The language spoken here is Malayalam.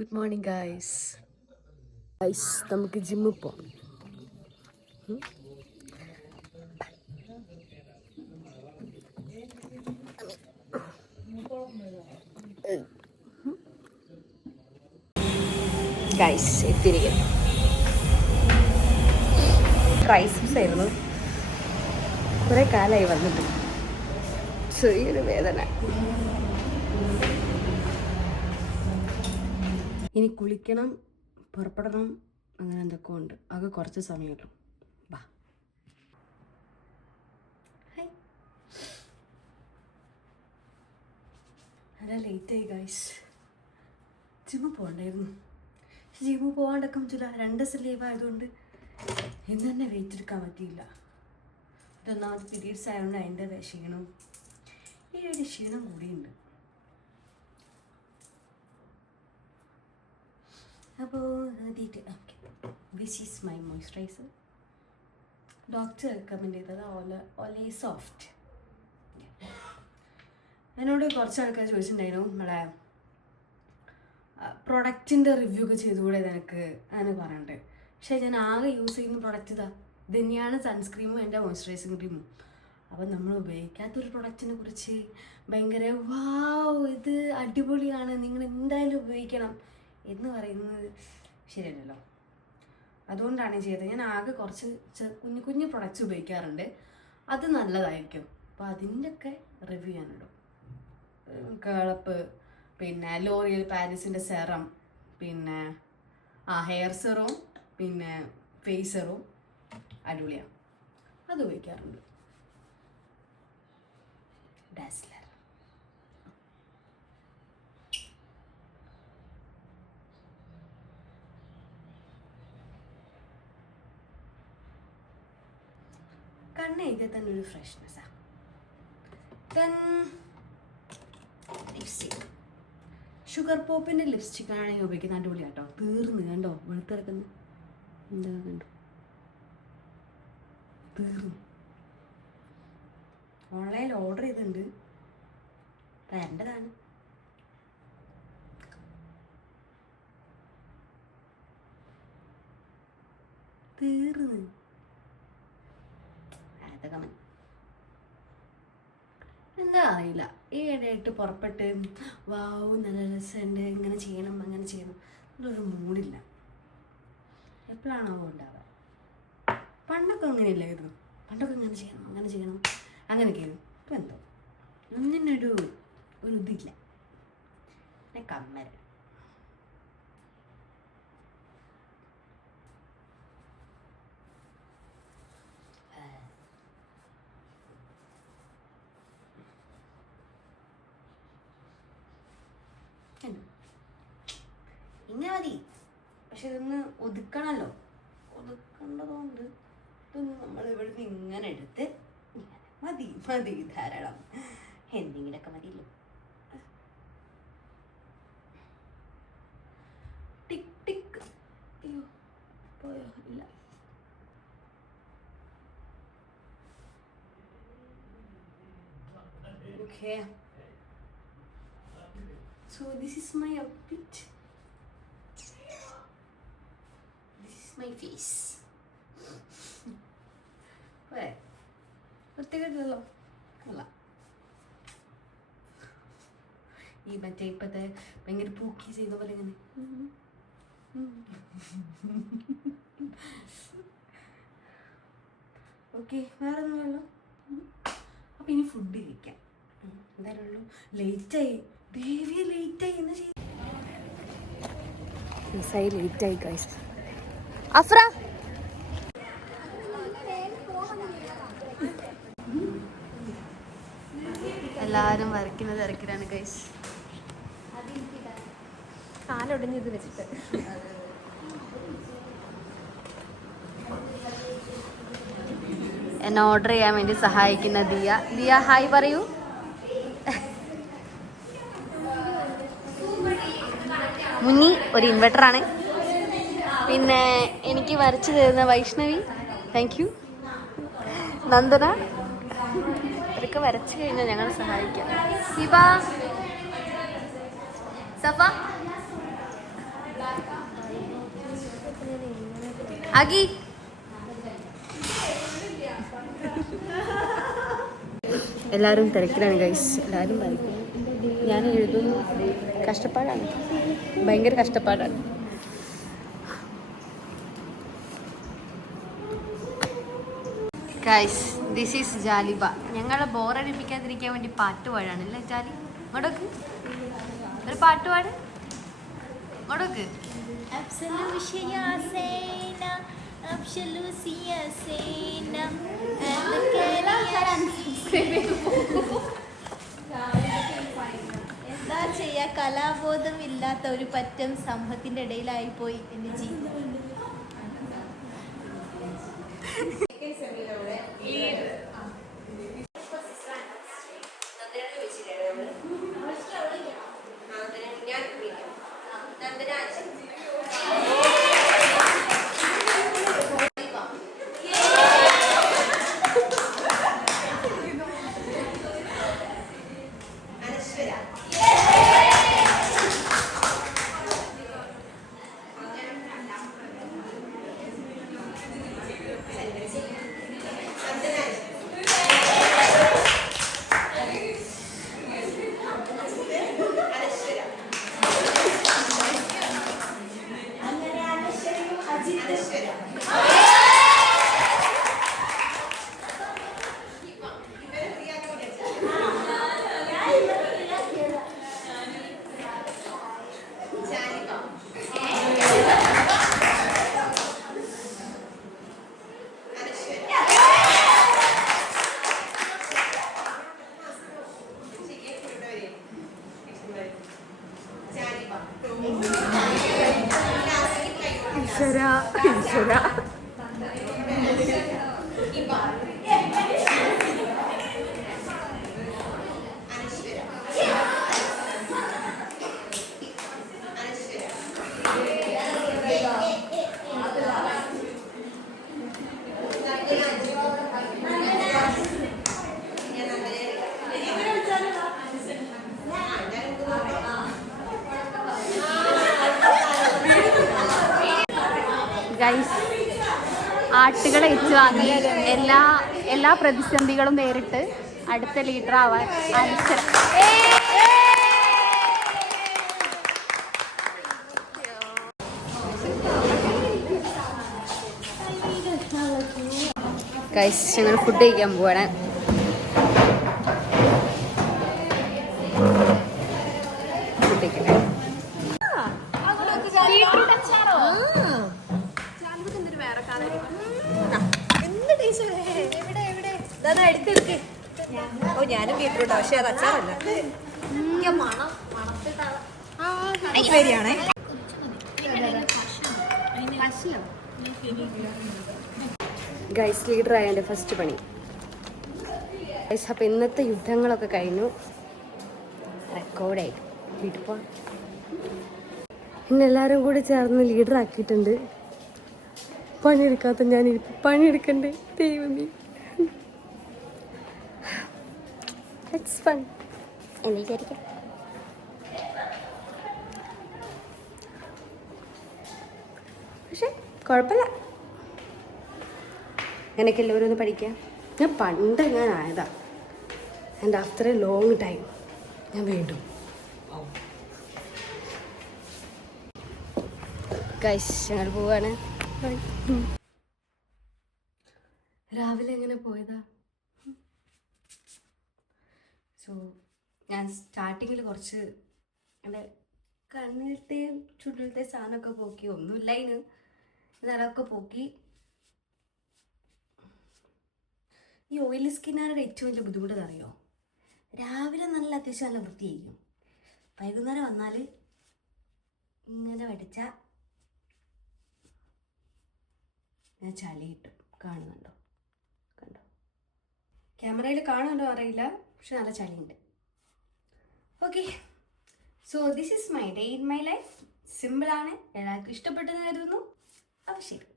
Good morning guys. നമുക്ക് ജിമ്മിൽ പോകാം. ഗൈസ് എത്തിയിരിക്കുന്നു. ട്രൈസെപ്സ് ആയിരുന്നു, കുറേ കാലമായി വന്നിട്ട് ചെറിയൊരു വേദന. ഇനി കുളിക്കണം, പുറപ്പെടണം, അങ്ങനെ എന്തൊക്കെ ഉണ്ട്. ആകെ കുറച്ച് സമയമുള്ളൂ. ബാ. അല്ല ലേറ്റായി ഗൈസ്. ജിമ്മിൽ പോകണ്ടായിരുന്നു. ജിമ്മിൽ പോകാണ്ടൊക്കെ പറ്റില്ല. 2 ദിവസം ലീവ് ആയതുകൊണ്ട് ഇന്ന് തന്നെ വെയിറ്റ് എടുക്കാൻ പറ്റിയില്ല. ഇതൊന്നാമത് പീരീഡ്സ് ആയതുകൊണ്ട് അതിൻ്റെ ക്ഷീണം, ഈ ഒരു ക്ഷീണം കൂടിയുണ്ട്. അപ്പോൾ this is my moisturiser. Doctor recommend ചെയ്തത് ഓലേ സോഫ്റ്റ്. എന്നോട് കുറച്ച് ആൾക്കാർ ചോദിച്ചിട്ടുണ്ടായിരുന്നു, നമ്മളെ പ്രൊഡക്റ്റിൻ്റെ റിവ്യൂ ഒക്കെ ചെയ്തുകൂടെ നിനക്ക് അങ്ങനെ പറഞ്ഞിട്ട്. പക്ഷേ ഞാൻ ആകെ യൂസ് ചെയ്യുന്ന പ്രൊഡക്റ്റ് ഇത് തന്നെയാണ്, സൺസ്ക്രീമും എൻ്റെ മോയ്സ്ചറൈസിങ് ക്രീമും. അപ്പം നമ്മൾ ഉപയോഗിക്കാത്തൊരു പ്രൊഡക്റ്റിനെ കുറിച്ച് ഭയങ്കര വാവ് ഇത് അടിപൊളിയാണ്, നിങ്ങൾ എന്തായാലും ഉപയോഗിക്കണം എന്ന് പറയുന്നത് ശരിയല്ലല്ലോ. അതുകൊണ്ടാണ് ചെയ്തത്. ഞാൻ ആകെ കുറച്ച് കുഞ്ഞു കുഞ്ഞു പ്രൊഡക്റ്റ്സ് ഉപയോഗിക്കാറുണ്ട്, അത് നല്ലതായിരിക്കും. അപ്പോൾ അതിൻ്റെയൊക്കെ റിവ്യൂ ഞാനിടും. കേളപ്പ്, പിന്നെ ലോറിയൽ പാരീസിൻ്റെ സെറം, പിന്നെ ഹെയർ സെറും, പിന്നെ ഫേസ് സെറും അടിപൊളിയാണ്, അത് ഉപയോഗിക്കാറുണ്ട്. ഡാസ്ലർ കണ്ണ് എഴുതിയാൽ തന്നെ ഒരു ഫ്രഷ്നെസ്സാണ്. ലിപ്സ്റ്റിക് ഷുഗർ പോപ്പിൻ്റെ ലിപ്സ്റ്റിക്കാണ് ഞാൻ ഉപയോഗിക്കുന്നത്. അടിപൊളി കേട്ടോ. തീർന്ന് കണ്ടോ, വെളുത്തിറക്കുന്നു. എന്താ കണ്ടോ, തീർന്നു. ഓൺലൈനിൽ ഓർഡർ ചെയ്തിട്ടുണ്ട്, തരേണ്ടതാണ്. തീർന്ന് അതൊക്കെ എന്താ അറിയില്ല. ഈ ഇടയായിട്ട് പുറപ്പെട്ട് വാവ് നല്ല രസമുണ്ട്, ഇങ്ങനെ ചെയ്യണം അങ്ങനെ ചെയ്യണം എന്നൊരു മൂഡില്ല. എപ്പോഴാണോ ഉണ്ടാവുക? പണ്ടൊക്കെ അങ്ങനെയല്ലായിരുന്നു. പണ്ടൊക്കെ ഇങ്ങനെ ചെയ്യണം അങ്ങനെ ചെയ്യണം അങ്ങനെയൊക്കെ ആയിരുന്നു. ഇപ്പം എന്തോ ഒന്നിനൊരു ഇതില്ല. പിന്നെ കമ്മൽ ഇങ്ങനെ മതി. പക്ഷെ ഇതൊന്ന് ഒതുക്കണമല്ലോ. ഒതുക്കേണ്ടതുകൊണ്ട് ഇതൊന്ന് നമ്മൾ ഇവിടുന്ന് ഇങ്ങനെ എടുത്ത് മതി മതി ധാരാളം. എന്തെങ്കിലുമൊക്കെ മതിയല്ലോ. ടിക് ടിക്. അയ്യോ പോയോ? ഇല്ല. Okay, so this is my outfit. This is my face. വൃത്തികേട്ടല്ലോ. അല്ല, ഈ മറ്റേ ഇപ്പത്തെ ഭയങ്കര പൂക്കി ചെയ്ത പോലെ ഇങ്ങനെ. ഓക്കെ, വേറെ ഒന്നുമല്ലോ. അപ്പം ഇനി ഫുഡ് കഴിക്കാം. എന്തായാലും ഉള്ളൂ. ലേറ്റായി ദേവിയെ, ലേറ്റായി. എന്നാ ചെയ്യും ലേറ്റായി ഗൈസ്. അഫ്ര എല്ലാവരും വരയ്ക്കുന്ന തിരക്കിലാണ് ഗൈസ്. കാലൊടിഞ്ഞത് വെച്ചിട്ട് എന്നെ ഓർഡർ ചെയ്യാൻ വേണ്ടി സഹായിക്കുന്ന ദിയ. ദിയ ഹായ് പറയൂ. മുന്നി ഒരു ഇൻവെർട്ടറാണ്. പിന്നെ എനിക്ക് വരച്ചു തരുന്ന വൈഷ്ണവി, താങ്ക് യു. നന്ദന, ഇതൊക്കെ വരച്ചു കഴിഞ്ഞാൽ ഞങ്ങൾ സഹായിക്കാം. ഹിബ, സഫ, അഗി എല്ലാവരും തിരക്കിലാണ് ഗൈസ്, എല്ലാവരും വരയ്ക്കും. ഞാൻ എഴുതുന്നു. കഷ്ടപ്പാടാണ്, ഭയങ്കര കഷ്ടപ്പാടാണ്. Guys this is Jaliba. ഞങ്ങളെ ബോറടിപ്പിക്കാതിരിക്കാൻ വേണ്ടി പാട്ടുപാടാണ് അല്ലേ ജാലി? ഇങ്ങോട്ടൊക്കെ ഒരു പാട്ടുപാട്, ഇങ്ങോട്ടൊക്കെ. എന്താ ചെയ്യാ, കലാബോധം ഇല്ലാത്ത ഒരു പറ്റം സമൂഹത്തിന്റെ ഇടയിലായി പോയി എന്റെ ജീവിതം. ഗൈസ് ആട്ടുകളെ വെച്ച് വാങ്ങി എല്ലാ പ്രതിസന്ധികളും നേരിട്ട് അടുത്ത ലീഡർ ആവാൻ അനുസരം. ഗൈസ് ഞങ്ങൾ ഫുഡ് കഴിക്കാൻ പോവാണ്. ഫുഡ് കഴിക്കട്ടെ. ഞാനും ബീറ്റ്റൂട്ട്, പക്ഷെ അത് അച്ചാറല്ല. ഗൈസ് ലീഡർ ആയ എൻ്റെ ഫസ്റ്റ് പണി ഗൈസ്. അപ്പം ഇന്നത്തെ യുദ്ധങ്ങളൊക്കെ കഴിഞ്ഞു, റെക്കോർഡായി വീട്ടിൽ പോകാം. ഇന്നെല്ലാവരും കൂടി ചേർന്ന് ലീഡർ ആക്കിയിട്ടുണ്ട്. പണിയെടുക്കാത്ത ഞാൻ പണിയെടുക്കണ്ടേ ദൈവമേ. ഇറ്റ്സ് ഫൺ എന്ന് വിചാരിക്കാം. പക്ഷെ കുഴപ്പമില്ല, അങ്ങനെയൊക്കെ എല്ലാവരും ഒന്ന് പഠിക്കാം. ഞാൻ പണ്ട് ആയതാ, and after a long time ഞാൻ വീണ്ടും ഗൈസ് ഞങ്ങൾ പോവാണ്. രാവിലെ എങ്ങനെ പോയതാ? സോ ഞാൻ സ്റ്റാർട്ടിങ്ങിൽ കുറച്ച് എൻ്റെ കണ്ണിലത്തെയും ചുണ്ടിലത്തെ സാധനമൊക്കെ പോക്കി, ഒന്നുമില്ല അതിന്, നിലമൊക്കെ പോക്കി. ഈ ഓയിലി സ്കിന്നുകാരുടെ ഏറ്റവും വലിയ ബുദ്ധിമുട്ട് അറിയോ? രാവിലെ നല്ല അത്യാവശ്യം നല്ല വൃത്തിയായിരിക്കും, വൈകുന്നേരം വന്നാൽ ഇങ്ങനെ വടിച്ച ഞാൻ ചളി കിട്ടും. കാണുന്നുണ്ടോ? കണ്ടോ? ക്യാമറയിൽ കാണുന്നുണ്ടോ അറിയില്ല, പക്ഷെ നല്ല ചളിയുണ്ട്. Okay, so this is my day in my life. സിമ്പിളാണ്, എല്ലാവർക്കും ഇഷ്ടപ്പെട്ടെന്ന് കരുതുന്നു. അപ്പോൾ ശരി.